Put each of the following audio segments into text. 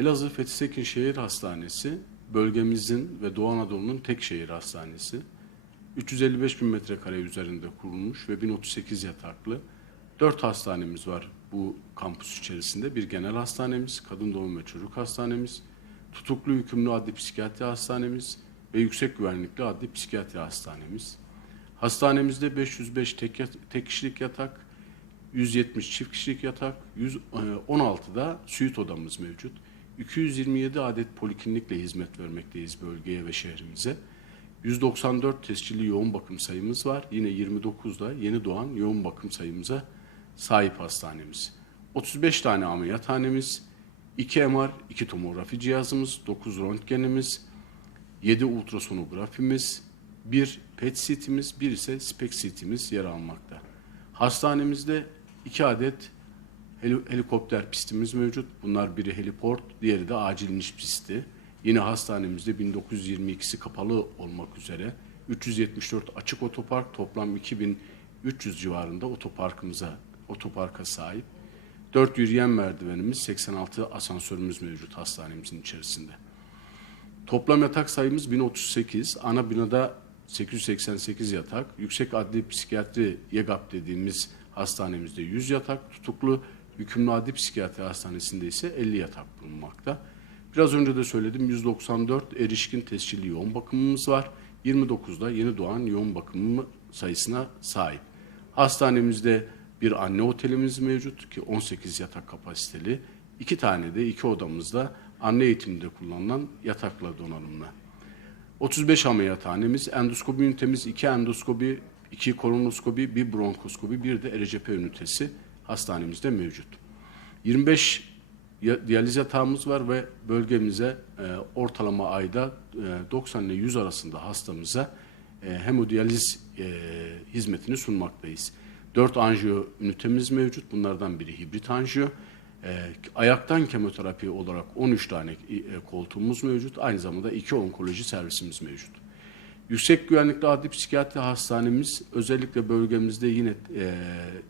Elazığ Fethi Sekin Şehir Hastanesi bölgemizin ve Doğu Anadolu'nun tek şehir hastanesi. 355 bin metrekare üzerinde kurulmuş ve 1038 yataklı. 4 hastanemiz var bu kampüs içerisinde. Bir genel hastanemiz, kadın doğum ve çocuk hastanemiz, tutuklu hükümlü adli psikiyatri hastanemiz ve yüksek güvenlikli adli psikiyatri hastanemiz. Hastanemizde 505 tek, tek kişilik yatak, 170 çift kişilik yatak, 116'da suite odamız mevcut. 227 adet poliklinikle hizmet vermekteyiz bölgeye ve şehrimize. 194 tescilli yoğun bakım sayımız var. Yine 29'da yeni doğan yoğun bakım sayımıza sahip hastanemiz. 35 tane ameliyathanemiz, 2 MR, 2 tomografi cihazımız, 9 röntgenimiz, 7 ultrasonografimiz, 1 PET CT'miz, 1 ise SPEC CT'miz yer almakta. Hastanemizde 2 adet helikopter pistimiz mevcut. Bunlar biri heliport, diğeri de acil iniş pisti. Yine hastanemizde 1922'si kapalı olmak üzere 374 açık otopark toplam 2300 civarında otoparkımıza otoparka sahip. 4 yürüyen merdivenimiz, 86 asansörümüz mevcut hastanemizin içerisinde. Toplam yatak sayımız 1038. Ana binada 888 yatak. Yüksek Adli Psikiyatri YEGAP dediğimiz hastanemizde 100 yatak. Tutuklu Hükümlü Adli Psikiyatri Hastanesi'nde ise 50 yatak bulunmakta. Biraz önce de söyledim 194 erişkin tescilli yoğun bakımımız var. 29'da yeni doğan yoğun bakımı sayısına sahip. Hastanemizde bir anne otelimiz mevcut ki 18 yatak kapasiteli. İki tane de iki odamızda anne eğitiminde kullanılan yatakla donanımlı. 35 ameliyathanemiz, endoskopi ünitemiz, 2 endoskopi, 2 kolonoskopi, bir bronkoskopi, bir de RCP ünitesi hastanemizde mevcut. 25 ya- diyaliz yatağımız var ve bölgemize e, ortalama ayda e, 90 ile 100 arasında hastamıza e, hemodiyaliz e, hizmetini sunmaktayız. 4 anjiyo ünitemiz mevcut. Bunlardan biri hibrit anjiyo. E, ayaktan kemoterapi olarak 13 tane e, koltuğumuz mevcut. Aynı zamanda 2 onkoloji servisimiz mevcut. Yüksek güvenlikli adli psikiyatri hastanemiz özellikle bölgemizde yine e,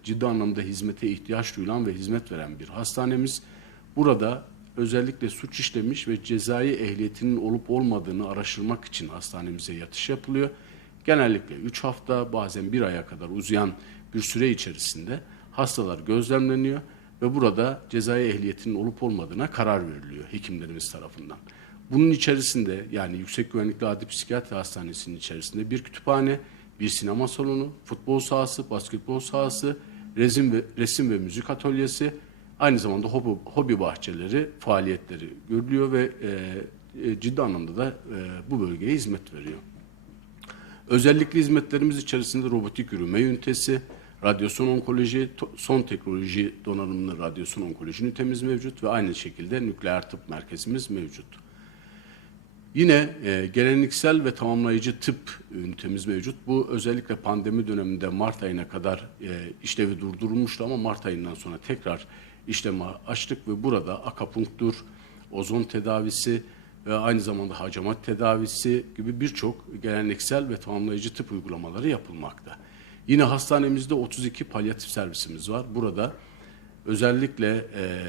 ciddi anlamda hizmete ihtiyaç duyulan ve hizmet veren bir hastanemiz. Burada özellikle suç işlemiş ve cezai ehliyetinin olup olmadığını araştırmak için hastanemize yatış yapılıyor. Genellikle 3 hafta bazen 1 aya kadar uzayan bir süre içerisinde hastalar gözlemleniyor ve burada cezai ehliyetinin olup olmadığına karar veriliyor hekimlerimiz tarafından. Bunun içerisinde yani Yüksek Güvenlikli Adli Psikiyatri Hastanesi'nin içerisinde bir kütüphane, bir sinema salonu, futbol sahası, basketbol sahası, resim ve, resim ve müzik atölyesi, aynı zamanda hobi, hobi bahçeleri, faaliyetleri görülüyor ve e, e, ciddi anlamda da e, bu bölgeye hizmet veriyor. Özellikle hizmetlerimiz içerisinde robotik yürüme ünitesi, radyasyon onkoloji, son teknoloji donanımlı radyasyon onkoloji ünitemiz mevcut ve aynı şekilde nükleer tıp merkezimiz mevcut. Yine e, geleneksel ve tamamlayıcı tıp ünitemiz mevcut. Bu özellikle pandemi döneminde Mart ayına kadar e, işlevi durdurulmuştu ama Mart ayından sonra tekrar işlemi açtık ve burada akapunktur, ozon tedavisi ve aynı zamanda hacamat tedavisi gibi birçok geleneksel ve tamamlayıcı tıp uygulamaları yapılmakta. Yine hastanemizde 32 palyatif servisimiz var. Burada özellikle e,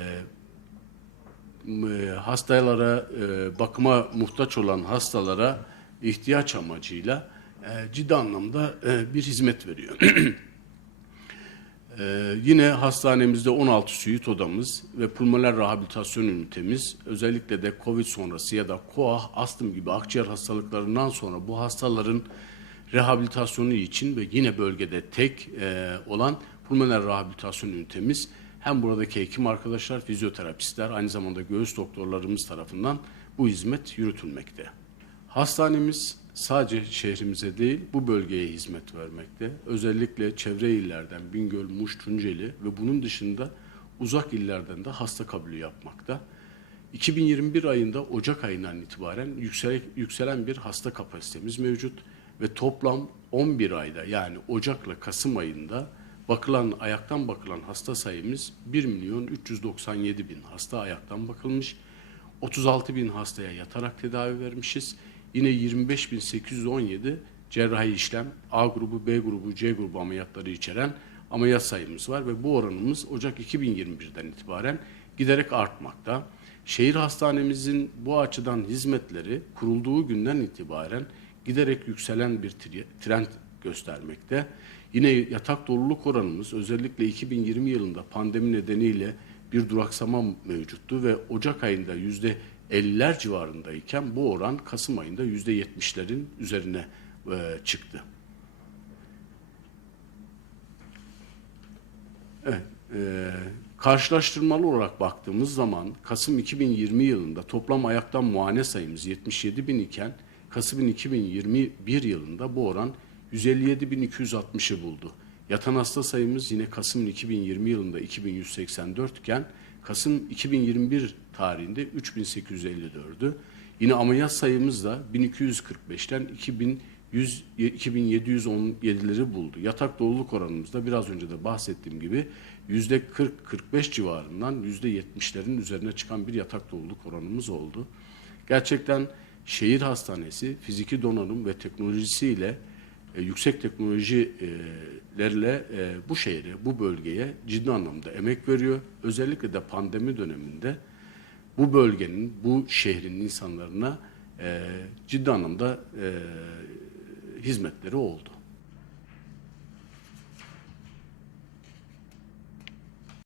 hastalara, e, bakıma muhtaç olan hastalara ihtiyaç amacıyla e, ciddi anlamda e, bir hizmet veriyor. E, yine hastanemizde 16 suit odamız ve pulmoner rehabilitasyon ünitemiz özellikle de COVID sonrası ya da koah, astım gibi akciğer hastalıklarından sonra bu hastaların rehabilitasyonu için ve yine bölgede tek e, olan pulmoner rehabilitasyon ünitemiz hem buradaki hekim arkadaşlar, fizyoterapistler, aynı zamanda göğüs doktorlarımız tarafından bu hizmet yürütülmekte. Hastanemiz sadece şehrimize değil bu bölgeye hizmet vermekte. Özellikle çevre illerden Bingöl, Muş, Tunceli ve bunun dışında uzak illerden de hasta kabulü yapmakta. 2021 ayında Ocak ayından itibaren yükselen, yükselen bir hasta kapasitemiz mevcut ve toplam 11 ayda yani Ocak'la Kasım ayında bakılan ayaktan bakılan hasta sayımız 1 milyon 397 bin hasta ayaktan bakılmış. 36 bin hastaya yatarak tedavi vermişiz. Yine 25.817 cerrahi işlem A grubu, B grubu, C grubu ameliyatları içeren ameliyat sayımız var ve bu oranımız Ocak 2021'den itibaren giderek artmakta. Şehir hastanemizin bu açıdan hizmetleri kurulduğu günden itibaren giderek yükselen bir trend göstermekte. Yine yatak doluluk oranımız özellikle 2020 yılında pandemi nedeniyle bir duraksama mevcuttu ve Ocak ayında yüzde 50'ler civarındayken bu oran Kasım ayında yüzde 70'lerin üzerine e, çıktı. Evet, e, karşılaştırmalı olarak baktığımız zaman Kasım 2020 yılında toplam ayaktan muayene sayımız 77 bin iken Kasım 2021 yılında bu oran 157.260'ı buldu. Yatan hasta sayımız yine Kasım 2020 yılında 2184 iken Kasım 2021 tarihinde 3854'ü. Yine ameliyat sayımız da 1245'ten 2100 2717'leri buldu. Yatak doluluk oranımız da biraz önce de bahsettiğim gibi yüzde 40-45 civarından yüzde 70'lerin üzerine çıkan bir yatak doluluk oranımız oldu. Gerçekten şehir hastanesi fiziki donanım ve teknolojisiyle e, yüksek teknolojilerle e, bu şehre, bu bölgeye ciddi anlamda emek veriyor. Özellikle de pandemi döneminde bu bölgenin, bu şehrin insanlarına e, ciddi anlamda e, hizmetleri oldu.